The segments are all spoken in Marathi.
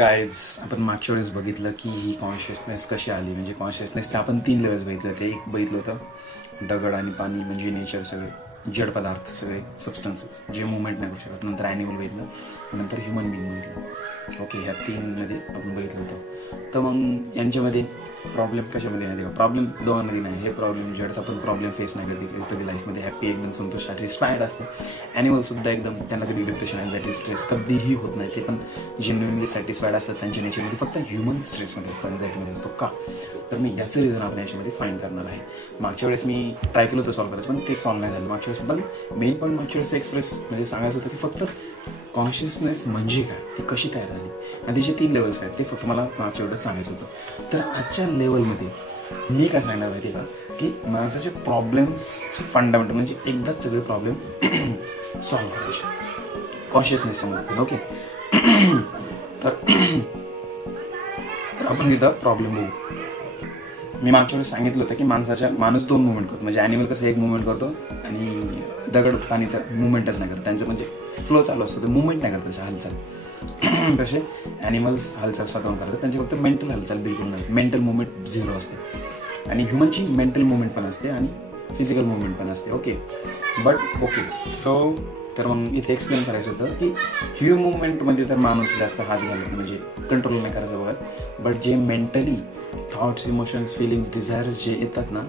गाइज आपण मागच्या वेळेस बघितलं की ही कॉन्शियसनेस कशी आली. म्हणजे कॉन्शियसनेसचे आपण 3 लेवल्स बघितले होते. एक बघितलं होतं दगड आणि पाणी म्हणजे नेचर, सगळे जड पदार्थ, सगळे सबस्टन्सेस जे मुवमेंट नाही करू शकत. नंतर ॲनिमल बघितलं, नंतर ह्युमन बिंग बघितलं. ओके, ह्या 3 मध्ये आपण बघितलं होतं. तर मग यांच्यामध्ये प्रॉब्लेम कशामध्ये नाही का? प्रॉब्लेम दोघांमध्ये नाही. हे प्रॉब्लेम जड आपण प्रॉब्लेम फेस नाही करते कधी लाईफमध्ये. हॅप्पी एकदम संतोष सॅटिस्फाईड असतं. ॲनिमल सुद्धा एकदम त्यांना कधी डिप्रेशन, अँझायटी, स्ट्रेस कधीही होत नाही. ते पण जेन्युइनली सॅटिस्फाईड असतात त्यांच्या नेचरमध्ये. फक्त ह्युमन स्ट्रेसमध्ये असतो, अँझायटीमध्ये असतो. का? तर मी याचं रिझन आपण याच्यामध्ये फाईंड करणार आहे. मागच्या वेळेस मी ट्राय केलं होतं सॉल्व्ह करायचं, पण ते सॉल्व्ह नाही झालं मागच्या वेळेस. पण मेन पॉईंट मागच्या वेळेस एक्सप्रेस म्हणजे सांगायचं होतं की फक्त कॉन्शियसनेस म्हणजे काय, ती कशी तयार झाली आणि त्याचे 3 लेवल्स आहेत ते फक्त मला मागच्या वेळेस सांगायचं होतं. तर आजच्या लेवलमध्ये मी काय सांगणार माहिती का, की माणसाचे प्रॉब्लेम्सचे फंडामेंटल म्हणजे एकदाच सगळे प्रॉब्लेम सॉल्व्ह करायचे कॉन्शियसनेसच्या मदतीने. ओके, तर आपण इथं प्रॉब्लेम बघू. मी मागच्या वेळेस सांगितलं होतं की माणूस 2 मुवमेंट करतो. म्हणजे ॲनिमल कसं एक मुवमेंट करतो आणि दगड पाणी तर मुवमेंटच नाही करत. त्यांचं म्हणजे फ्लो चालू असतो, ते मुवमेंट नाही करत तसे हालचाल. तसे ॲनिमल्स हालचाल स्वतःहून करतात. त्यांची फक्त मेंटल हालचाल बिलकुल नाही. मेंटल मुवमेंट 0 असते. आणि ह्युमनची मेंटल मुवमेंट पण असते आणि फिजिकल मुवमेंट पण असते. ओके, बट ओके सो तर मग इथे एक्सप्लेन करायचं होतं की ह्युमन मुवमेंटमध्ये तर माणूस जास्त हात घालत म्हणजे कंट्रोल नाही करायचं बघत. बट जे mentally thoughts, emotions, feelings, desires जे येतात ना,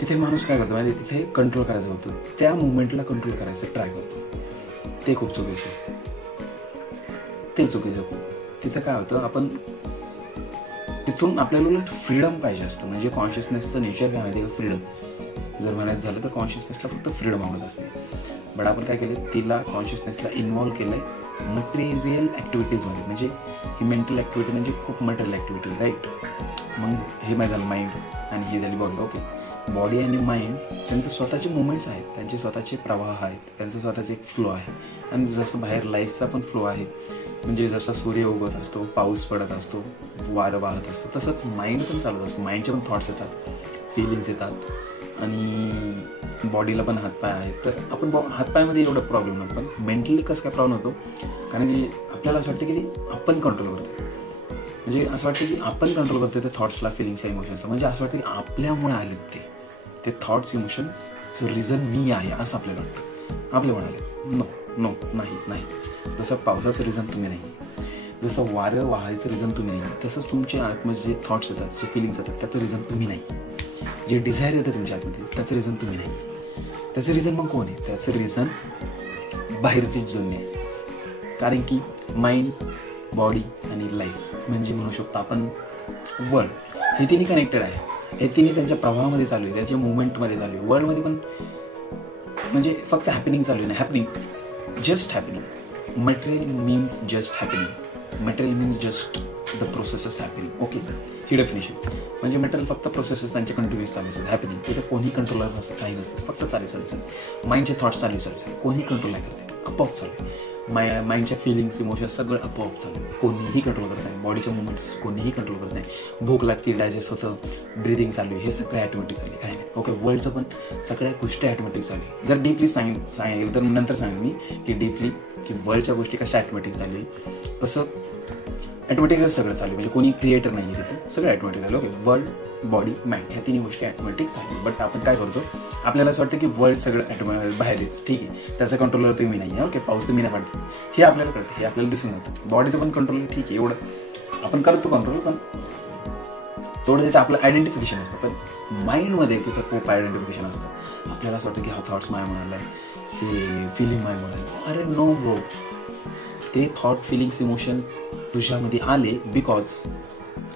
तिथे माणूस काय करतो म्हणजे तिथे कंट्रोल करायचं होतं. त्या मुवमेंटला कंट्रोल करायचं ट्राय करतो. ते खूप चुकीचं. ते चुकीचं खूप. तिथं काय होतं, आपण तिथून आपल्याला उलट फ्रीडम पाहिजे असतं. म्हणजे कॉन्शियसनेसचं नेचर काय माहिती का, फ्रीडम. जर म्हणायचं झालं तर कॉन्शियसनेसला फक्त फ्रीडम आवडत असते. बट आपण काय केलं, तिला कॉन्शियसनेसला इन्व्हॉल्व्ह केलंय मटेरियल ॲक्टिव्हिटीजमध्ये. म्हणजे ही मेंटल ॲक्टिव्हिटी म्हणजे खूप मटेरियल ॲक्टिव्हिटी, राईट. मग हे माझं झालं माइंड आणि हे झाली बॉडी. ओके, बॉडी आणि माइंड त्यांचे स्वतःचे मुवमेंट्स आहेत, त्यांचे स्वतःचे प्रवाह आहेत, त्यांचा स्वतःचे एक फ्लो आहे. आणि जसं बाहेर लाईफचा पण फ्लो आहे, म्हणजे जसा सूर्य उगवत असतो, पाऊस पडत असतो, वारं वाहत असतं, तसंच माइंड पण चालत असतो. माइंडचे पण थॉट्स येतात, फिलिंग्स येतात आणि बॉडीला पण हातपाय आहेत. तर आपण हातपायामध्ये एवढा प्रॉब्लेम नव्हतो, पण मेंटली कसं काय प्रॉब्लेम होतो, कारण की आपल्याला असं वाटतं की आपण कंट्रोल करतो. म्हणजे असं वाटतं की आपण कंट्रोल करतो त्या थॉट्सला, फिलिंग्सला, इमोशन्सला. म्हणजे असं वाटतं की आपल्यामुळे आले ते थॉट्स, इमोशन्सचं रिझन मी आहे असं आपल्याला वाटतं. आपल्यामुळे आले. नो, नाही. जसं पावसाचं रिझन तुम्ही नाही, जसं वारं वाहायचं रिझन तुम्ही नाही, तसंच तुमच्या आतमध्ये जे थॉट्स येतात, जे फिलिंग्स येतात, त्याचं रिझन तुम्ही नाही. जे डिझायर येतं तुमच्या आतमध्ये त्याचं रिझन तुम्ही नाही. त्याचं रिझन मग कोण आहे? त्याचं रिझन बाहेरचीच दुनिया आहे. कारण की माइंड, बॉडी आणि लाईफ म्हणजे म्हणू शकतो आपण वर्ल्ड, हे तिन्ही कनेक्टेड आहे. हे तिन्ही त्यांच्या प्रवाहामध्ये चालू आहे, त्याच्या मुवमेंटमध्ये चालू आहे. वर्ल्डमध्ये पण म्हणजे फक्त हॅपनिंग चालू आहे ना, happening, just happening. Material means just happening. Material means just the processes happening. Okay, he definition. म्हणजे मटेरियल फक्त प्रोसेसेस त्यांचे कंटिन्युअस चालू असतात, हॅपनिंग. तिथे कोणी कंट्रोलर नसतं, काही नसतं, फक्त चालू. माइंडचे थॉट्स चालू, कोणी कंट्रोल नाही करते, आपोआप चालू आहे. माइंडच्या फिलिंग्स, इमोशन्स सगळं आपोआप चालू आहे, कोणीही कंट्रोल करत नाही. बॉडीच्या मुवमेंट्स कोणीही कंट्रोल करत नाही. भूक लागते, डायजेस्ट होतं, ब्रिदिंग चालू आहे, हे सगळं ॲटोमॅटिक चालू आहे, काही नाही. ओके, वर्ल्डचं पण सगळ्या गोष्टी ॲटोमॅटिक चालू आहे. जर डीपली सांगेल तर नंतर सांगेल मी की डीपली की वर्ल्डच्या गोष्टी कशा ॲटोमॅटिक चालू आहे, तसं ॲटोमॅटिकच सगळं चालू आहे. म्हणजे कोणी क्रिएटर नाही आहे तिथे, सगळं ॲटोमॅटिक चालू. ओके, वर्ल्ड, बॉडी, माइंड ह्या 3 गोष्टी ॲटोमॅटिक चालू. बट आपण काय करतो, आपल्याला असं वाटतं की वर्ल्ड सगळं ॲटोमॅटिक बाहेरच, ठीक आहे, त्याचा कंट्रोलर तुम्ही नाही आहे. ओके, पाऊस मी नाही पडते, हे आपल्याला कळतं, हे आपल्याला दिसून जातं. बॉडीचं पण कंट्रोल ठीक आहे, एवढं आपण करतो कंट्रोल, पण तेवढं तिथे आपलं आयडेंटिफिकेशन असतं. पण माइंडमध्ये तिथं खूप आयडेंटिफिकेशन असतं. आपल्याला असं वाटतं की हा थॉट्स माय म्हणाला, हे फिलिंग माय म्हणाले. अरे नो ब्रो, ते थॉट, फिलिंग्स, इमोशन तुझ्यामध्ये आले because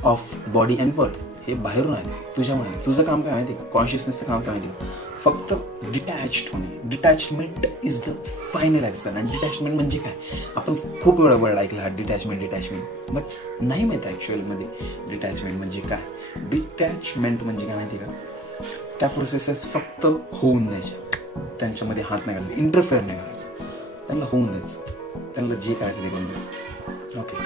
of body and world. हे बाहेरून आले तुझ्यामध्ये. तुझं काम काय माहिती का, कॉन्शियसनेसचं काम काय माहिती का, फक्त डिटॅच्ड होणे. Detachment is the final answer. आणि डिटॅचमेंट म्हणजे काय, आपण खूप वेळा वर्ड ऐकला हा डिटॅचमेंट, बट नाही माहिती ॲक्च्युअलमध्ये डिटॅचमेंट म्हणजे काय. डिटॅचमेंट म्हणजे काय माहिती का, त्या प्रोसेसेस फक्त होऊन द्यायच्या, त्यांच्यामध्ये हात नाही घालायचा, इंटरफेअर नाही करायचं, त्यांना होऊन द्यायचं, त्यांना जे करायचं ते करून द्यायचं. ओके,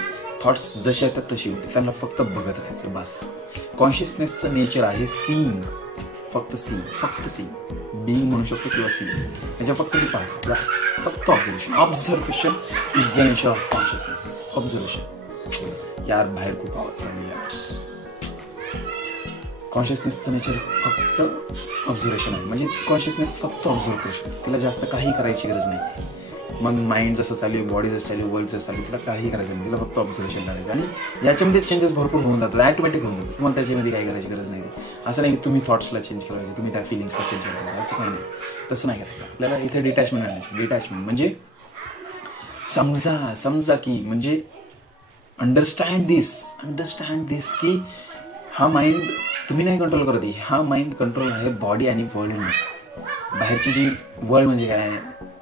थॉट्स जसे येतात तशी होते, त्यांना फक्त बघत राहायचं बस. कॉन्शियसनेसचं नेचर आहे सीइंग, फक्त सी बीइंग म्हणू शकतो किंवा सी, त्याच्या फक्त मी पाहतो, फक्त observation is the nature of consciousness. Observation यार बाहेर खूप आवाज चालू यार. कॉन्शियसनेसचं नेचर फक्त ऑब्झर्वेशन आहे. म्हणजे कॉन्शियसनेस फक्त ऑब्झर्व करू शकतो, त्याला जास्त काही करायची गरज नाही. मग माइंड जसं चालू आहे, बॉडी जसं चालू आहे, वर्ल्ड जसं चालू आहे, त्याला काही करायचं नाही, त्याला फक्त ऑब्झर्वेशन करायचं. आणि याच्यामध्ये चेंजेस भरपूर होऊन जातात, ॲटोमॅटिक होऊन जातात. तुम्हाला त्याच्यामध्ये काही करायची गरज नाही. असं नाही की तुम्ही थॉट्सला चेंज करायचे, तुम्ही त्या फिलिंग्सला चेंज करायचं, असं काही नाही. तसं नाही करायचं. आपल्याला इथे डिटॅचमेंट आणायचं. डिटॅचमेंट म्हणजे समजा की म्हणजे अंडरस्टँड दिस की हा माइंड तुम्ही नाही कंट्रोल करत. हा माइंड कंट्रोल आहे बॉडी आणि वर्ल्डमध्ये. बाहेरची जी वर्ल्ड म्हणजे काय,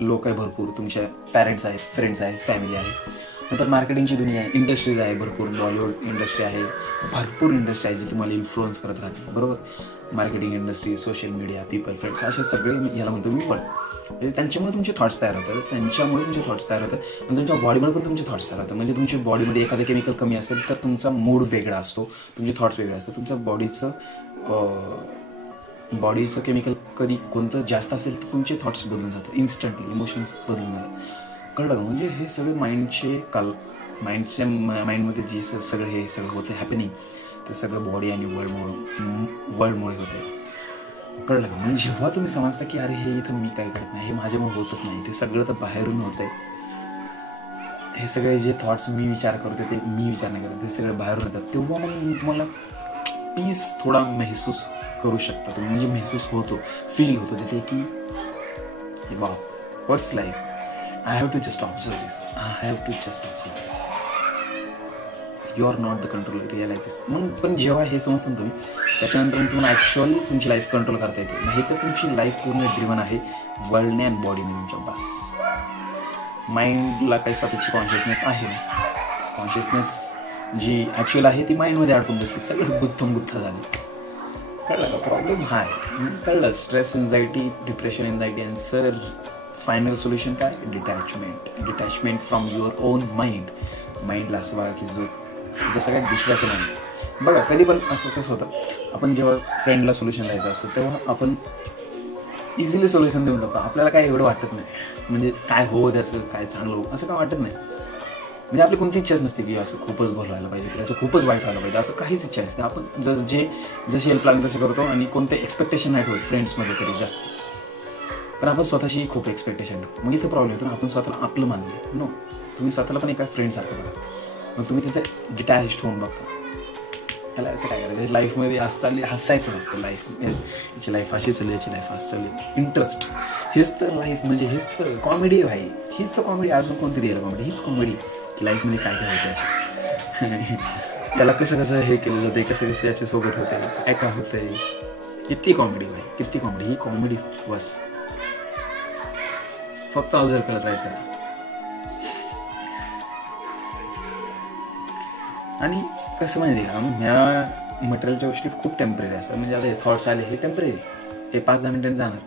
लोक आहे भरपूर, तुमच्या पॅरेंट्स आहेत, फ्रेंड्स आहेत, फॅमिली आहे. नंतर मार्केटिंगची दुनिया आहे, इंडस्ट्रीज आहे भरपूर, बॉलिवूड इंडस्ट्री आहे, भरपूर इंडस्ट्री आहे जी तुम्हाला इन्फ्लुअन्स करत राहते. बरोबर. Marketing industry, social media, people, friends, असे सगळे याला म्हणतो मी वर्ल्ड. त्यांच्यामुळे तुमचे थॉट्स तयार होतात, आणि तुमच्या बॉडीमध्ये पण तुमचे थॉट्स तयार होतात. म्हणजे तुमच्या बॉडीमध्ये एखादं केमिकल कमी असेल तर तुमचा मूड वेगळा असतो, तुमचे थॉट्स वेगळे असतात. तुमच्या बॉडीचं केमिकल कधी कोणतं जास्त असेल तर तुमचे थॉट्स बदलून जातात, इन्स्टंटली इमोशन्स बदलून जातात. कळलं का? म्हणजे हे सगळे माइंडमध्ये जे सगळं हे सगळं होतं हॅपनिंग, ते सगळं बॉडी आणि वर्ल्डमुळे होते. कळलं का? म्हणजे जेव्हा तुम्ही समजता की अरे हे इथं मी काय करत नाही, हे माझ्यामुळे होतच नाही, ते सगळं तर बाहेरून होत आहे, हे सगळे जे थॉट्स मी विचार करतो ते मी विचार नाही करत, ते सगळे बाहेरून येतात, तेव्हा मग तुम्हाला पीस थोडा महसूस करू शकता तुम्ही. म्हणजे महसूस होतो, फील होतो तिथे की wow, what's life, I have to just observe this, you are not the control, realise. मग पण जेव्हा हे समजतं तुम्ही, त्याच्यानंतर तुम्हाला ऍक्च्युअली तुमची लाईफ कंट्रोल करता येते. नाही तर तुमची लाईफ पूर्ण ड्रिव्हन आहे वर्ल्डने आणि बॉडीने तुमच्या. बस माइंडला काही स्वतःची कॉन्शियसनेस आहे ना, कॉन्शियसनेस जी ऍक्च्युअल आहे ती माइंडमध्ये अडकून बसली, सगळं गुत्था झाली. कळलं का? प्रॉब्लेम हा आहे. कळलं? स्ट्रेस, एन्झायटी, डिप्रेशन, एन्झायटी, आणि सर फायनल सोल्युशन काय? डिटॅचमेंट फ्रॉम युअर ओन माइंडला असं बघा की जसं काय दुसऱ्याचं माइंड. बघा कधी पण असं कसं होतं, आपण जेव्हा फ्रेंडला सोल्युशन द्यायचं असतं तेव्हा आपण इझिली सोल्युशन देऊन टाकतो. आपल्याला काय एवढं वाटत नाही, म्हणजे काय हो त्याचं काय चांगलं हो असं काय वाटत नाही. म्हणजे आपली कोणती इच्छाच नसते की असं खूपच बोलवायला पाहिजे, असं खूपच वाईट व्हायला पाहिजे, असं काहीच इच्छा नसते. आपण जशी हेल्प प्लॅन कसं करतो आणि कोणते एक्सपेक्टेशन नाही ठेवत फ्रेंड्समध्ये तरी जास्त, पण आपण स्वतःशी खूप एक्सपेक्टेशन ठेवतो. मग इथं प्रॉब्लेम येतो ना, आपण स्वतःला आपलं मानले. नो, तुम्ही स्वतःला पण एका फ्रेंडसारखं बघा. मग तुम्ही तिथे डिटॅच होऊन बघता, याला असं काय करायचं लाईफमध्ये, असं चालली हसायचं बघतं. याची लाईफ अशी चालली, याची लाईफ असं चालली. इंटरेस्ट, हेच तर लाईफ, म्हणजे हेच तर कॉमेडी भाई, हीच तर कॉमेडी. अजून कोणती रिअल कॉमेडी? हीच कॉमेडी. लाईफमध्ये काय काय होतं याची, त्याला कसं हे केलं जाते, कसं याच्यासोबत होते, काय होतंय, किती कॉमेडी भाई, किती कॉमेडी. ही कॉमेडी बस फक्त ऑब्झर्व करत राहायचं. आणि कसं माहिती का, ह्या मटेरियलच्या गोष्टी खूप टेम्पररी असतात. म्हणजे आता हे थॉट्स आले हे टेम्पररी, हे 5-10 मिनिटांनी जाणार.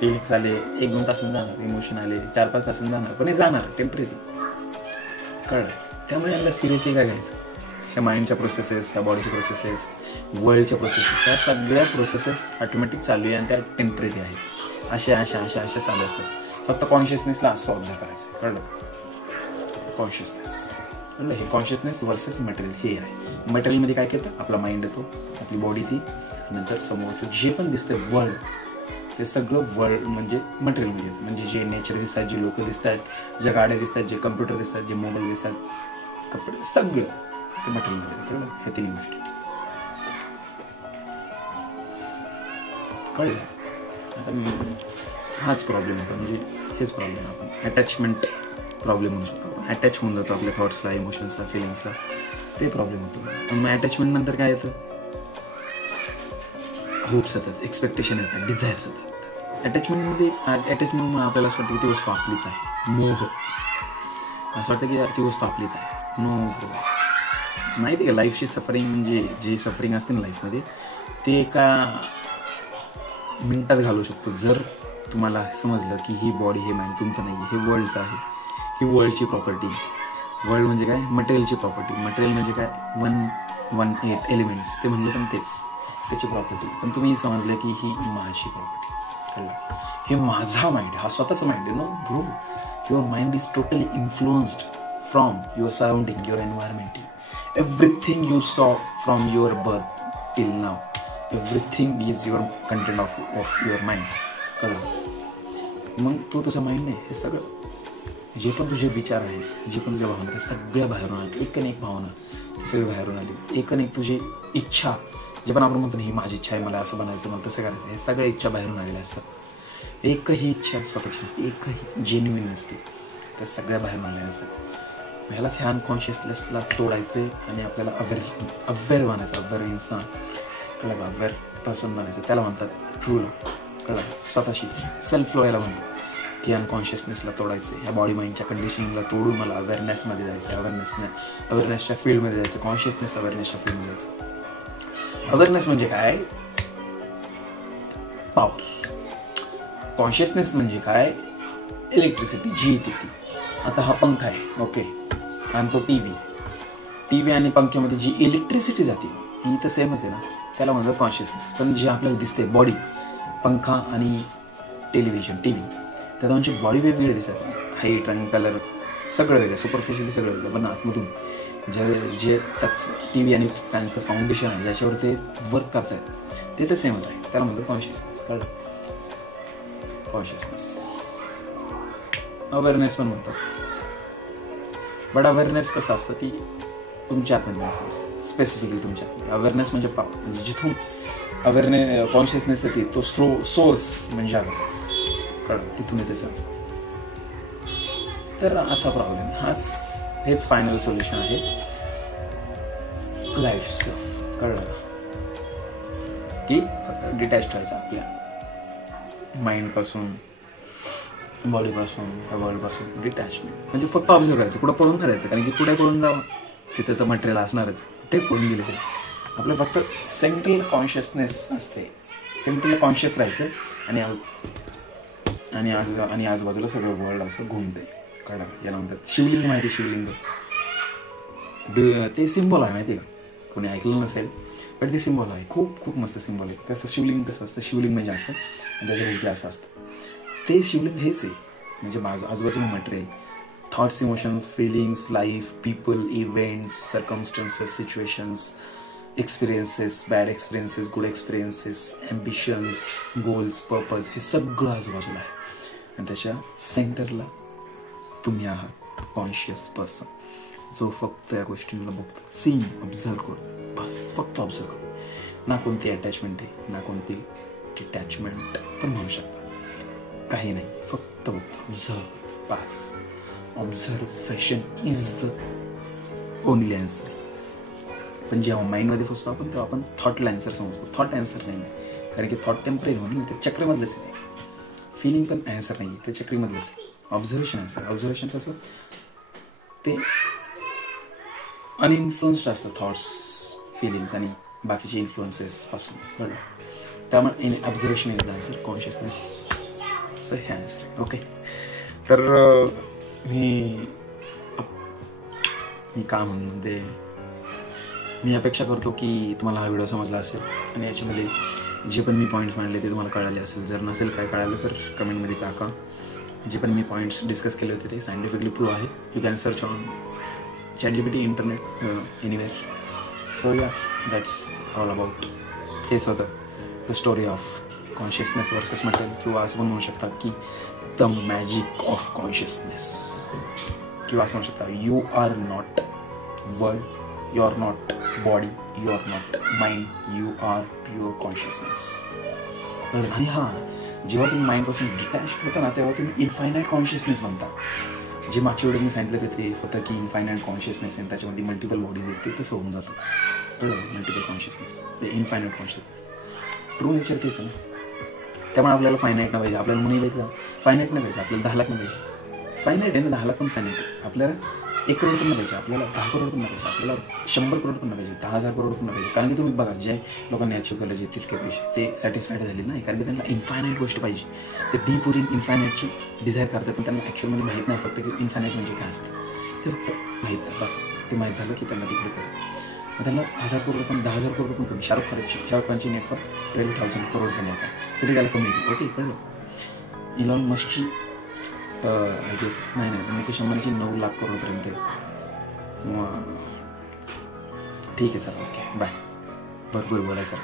फिलिंग्स आले 1-2 तासांनी जाणार. इमोशन आले 4-5 तासांनी जाणार, पण हे जाणार टेम्पररी. कळलं? त्यामुळे याला सिरियसली काय घ्यायचं? ह्या माइंडच्या प्रोसेसेस, ह्या बॉडीच्या प्रोसेसेस, वर्ल्डच्या प्रोसेसेस, ह्या सगळ्या प्रोसेसेस ऑटोमॅटिक चालू आहे आणि त्या टेम्पररी आहेत. अशा चालू असतात. फक्त कॉन्शियसनेसला असं ऑब्झर्व करायचं. कळलं? कॉन्शियसनेस कळलं? हे कॉन्शियसनेस वर्सेस मटेरियल हे आहे. मटेरियलमध्ये काय केलं? आपला माइंड येतो, आपली बॉडी ती, नंतर समोरचं जे पण दिसतं वर्ल्ड, ते सगळं वर्ल्ड म्हणजे मटेरियलमध्ये येतं. म्हणजे जे नेचर दिसतात, जे लोक दिसतात, ज्या गाड्या दिसतात, जे कम्प्युटर दिसतात, जे मोबाईल दिसतात, कपडे, सगळं ते मटेरियलमध्ये येतं. कळलं? ह्या 3 गोष्टी. कळलं? आता हाच प्रॉब्लेम होता. म्हणजे हेच प्रॉब्लेम आपण अटॅचमेंट प्रॉब्लेम म्हणू शकतो. आपण अटॅच होऊन जातो आपल्या थॉट्सला, इमोशन्सला, फिलिंग्सला, ते प्रॉब्लेम होतो. आणि मग अटॅचमेंट नंतर काय येतं? होप्स येतात, एक्सपेक्टेशन येतात, डिझायर्स येतात. अटॅचमेंटमुळे आपल्याला असं वाटतं की ती वस्तू आपलीच आहे. मोह, असं वाटतं की ती वस्तू आपलीच आहे. नो, माहिती का, लाईफची सफरिंग म्हणजे जे सफरिंग असते ना लाईफमध्ये, ते एका मिनिटात घालवू शकतो जर तुम्हाला समजलं की ही बॉडी, हे माइंड तुमचं नाही, हे वर्ल्डचं आहे, ही वर्ल्डची प्रॉपर्टी. वर्ल्ड म्हणजे काय? मटेरियलची प्रॉपर्टी. मटेरियल म्हणजे काय? 118 एलिमेंट्स, ते म्हणजे पण तेच, त्याची प्रॉपर्टी. पण तुम्ही समजलं की ही माझी प्रॉपर्टी. कळलं? हे माझा माइंड, हा स्वतःचा माइंड आहे. No bro, your mind is totally influenced from your surrounding, your environment, everything you saw from your birth till now, everything is your content of your mind. कळलं? मग तो तुझा माइंड नाही, हे सगळं जे पण तुझे विचार आहेत, जे पण तुझ्या भावना, ते सगळ्या बाहेरून आले. एक आणि एक भावना ती सगळी बाहेरून आली. एक आणि एक तुझी इच्छा, जे पण आपण म्हणतो ही माझी इच्छा आहे, मला असं बनायचं, मला तसं करायचं, हे सगळ्या इच्छा बाहेरून आलेल्या असतात. एकही इच्छा स्वतःची नसते, एकही जेन्युइन नसते, त्या सगळ्या बाहेरून आलेल्या असतात. ह्यालाच ह्या अनकॉन्शियसनेसला तोडायचं आणि आपल्याला अवेअर बनायचं. अवेअर इन्सान, कळलं का? अवेअर पर्सन बनायचं, त्याला म्हणतात ट्रू लॉ. कळलं? स्वतःशी सेल्फ लॉ याला म्हणतात की अनकॉन्शियसनेसला तोडायचं. ह्या बॉडी माइंडच्या कंडिशनिंगला तोडून मला अवेअरनेसमध्ये जायचं, अवेअरनेसच्या फील्डमध्ये जायचं, कॉन्शियसनेस अवेअरनेसच्या फील्डमध्ये जायचं. अवेअरनेस म्हणजे काय? पॉवर. कॉन्शियसनेस म्हणजे काय? इलेक्ट्रिसिटी, जी येते ती. आता हा पंखा आहे, ओके, आणि तो टीव्ही आणि पंख्यामध्ये जी इलेक्ट्रिसिटी जाते ती तर सेमच आहे ना, त्याला म्हणतात कॉन्शियसनेस. पण जे आपल्याला दिसते बॉडी, पंखा आणि टेलिव्हिजन, टीव्ही, त्या दोनची बॉडी वेगवेगळी दिसत, हाईट आणि कलर सगळं वेगळं, सुपरफिशियली सगळं वेगळं, पण आतमधून जे टीव्ही आणि फॅनचं फाउंडेशन आहे, ज्याच्यावर ते वर्क करतायत, ते तर सेमच आहे, त्याला म्हणतात कॉन्शियसनेस. कळलं? कॉन्शियसनेस. अवेअरनेस पण म्हणतात. बट अवेअरनेस कसं असतं, ती तुमच्या आतमध्ये असतं, स्पेसिफिकली तुमच्या. अवेअरनेस म्हणजे पॉवर, म्हणजे जिथून अवेअरनेस कॉन्शियसनेस येते तो सोर्स म्हणजे अवेअरनेस. कळलं? तिथून येते सर. तर असा प्रॉब्लेम, हेच फायनल सोल्युशन आहे लाईफचं. कळलं? की फक्त डिटॅच व्हायचं आपल्या माइंडपासून, बॉडीपासून, ह्या वर्ल्डपासून डिटॅचमेंट. म्हणजे फक्त ऑब्झर्व करायचं, कुठं पळून करायचं, कारण की कुठे पळून जावं तिथे तर मटेरियल असणारच, कुठे पळून गेले तरी. आपलं फक्त सेंट्रल कॉन्शियसनेस असते, सेंट्रल कॉन्शियस राहायचं आणि आजूबाजूला सगळं वर्ल्ड असं घुमते. कळलं? याला म्हणतात शिवलिंग. माहिती शिवलिंग? ते सिम्बॉल आहे, माहिती का? कोणी ऐकलं नसेल, पण ते सिम्बॉल आहे, खूप खूप मस्त सिम्बॉल आहे. कसं शिवलिंग कसं असतं, शिवलिंग म्हणजे असं आणि त्याच्यावरती असं असतं, ते शिवलिंग हेच आहे. म्हणजे माझं आजूबाजूला material, thoughts, emotions, feelings, life, people, events, circumstances, situations, experiences, bad experiences, good experiences, ambitions, goals, purpose, हे सगळं आजूबाजूला आहे. आणि त्याच्या सेंटरला तुम्ही आहात, कॉन्शियस पर्सन, जो फक्त या गोष्टींना बघतो, सीन, ऑब्झर्व करू, बस फक्त ऑब्झर्व करू. ना कोणती अटॅचमेंट आहे, ना कोणती डिटॅचमेंट पण म्हणू शकता, काही नाही, फक्त observe, bus. Observation is the only answer. पण जेव्हा माइंडमध्ये फसतो आपण, तेव्हा आपण थॉटला आन्सर समजतो. थॉट आन्सर नाही, कारण की थॉट टेम्पररी म्हणून ते चक्रीमधलंच आहे. फिलिंग पण आन्सर नाही, ते चक्रीमधलंच आहे. Observation answer. ऑब्झर्वेशन कसं, ते अनइन्फ्लुएन्स्ड असतं थॉट्स, फिलिंग्स आणि बाकीचे इन्फ्लुएन्सेस पासून. कळलं? त्यामुळे observation is the answer, consciousness हे आन्सर. ओके, तर मी का म्हणते, मी अपेक्षा करतो की तुम्हाला हा व्हिडिओ समजला असेल आणि याच्यामध्ये जे पण मी पॉईंट्स मांडले ते तुम्हाला कळाले असेल. जर नसेल काय कळालं तर कमेंटमध्ये टाका. जे पण मी पॉईंट्स डिस्कस केले होते ते सायंटिफिकली प्रूव्ह आहे. You can search on ChatGPT, internet, anywhere. So या, दॅट्स ऑल अबाउट. हेच होतं the story of consciousness versus material, किंवा असं पण म्हणू शकता की द मॅजिक ऑफ कॉन्शियसनेस, किंवा असं म्हणू शकता you are not world, you are not body, you are not mind, you are pure consciousness. आणि हां, जेव्हा तुम्ही माइंडपासून डिटॅच होता ना, तेव्हा तुम्ही इन्फायनाईट कॉन्शियसनेस बनता. जे मागच्या वेळेस मी सांगितलं की ते होतं की इन्फायनाईट कॉन्शियसनेस आहे, त्याच्यामध्ये मल्टिपल बॉडीज आहेत, ते तसं होऊन जातं. कळलं? मल्टिपल कॉन्शियसनेस, ते इन्फायनाईट कॉन्शियसनेस. ट्रू नेचर तेच आहे ना. त्यामुळे आपल्याला फायनाईट नाही पाहिजे, आपल्याला मुनी पाहिजे, फायनाईट नाही पाहिजे, आपल्याला 10 लाख नाही पाहिजे. फायनाईट आहे ना, 10 लाख पण फायनाईट आहे. आपल्याला 1 करोड पण नाही पाहिजे, आपल्याला 10 करोड पण नाही पाहिजे, आपल्याला 100 करोड पण नाही पाहिजे, 10,000 करोड पण नाही पाहिजे. कारण की तुम्ही बघा, जे लोकांनी अचीव केलं जे तितके पैसे, ते सॅटिस्फाईड झाले नाही, कारण की त्यांना इन्फायनाईट गोष्ट पाहिजे. ते डीप वरील इन्फायनाईटची डिझायर करतात, पण त्यांना ॲक्च्युअलमध्ये माहीत नाही फक्त की इन्फायनाईट म्हणजे काय असतं. ते फक्त माहीत नाही, बस ते माहीत झालं की त्यांना तिकडे करेल. मग त्यांना 1,000 करोड पण 10,000 करोड पण कमी. शाहरुख खानची नेटवर्क 12,000 करोड झाली आता, तरी त्याला कमी येते. ओके, कळलं? इलॉन मस्कची आय गेस नाही, मुकेश अंबानीची 9 लाख करोडपर्यंत ठीक आहे सर, ओके बाय. भरपूर बोलायचं.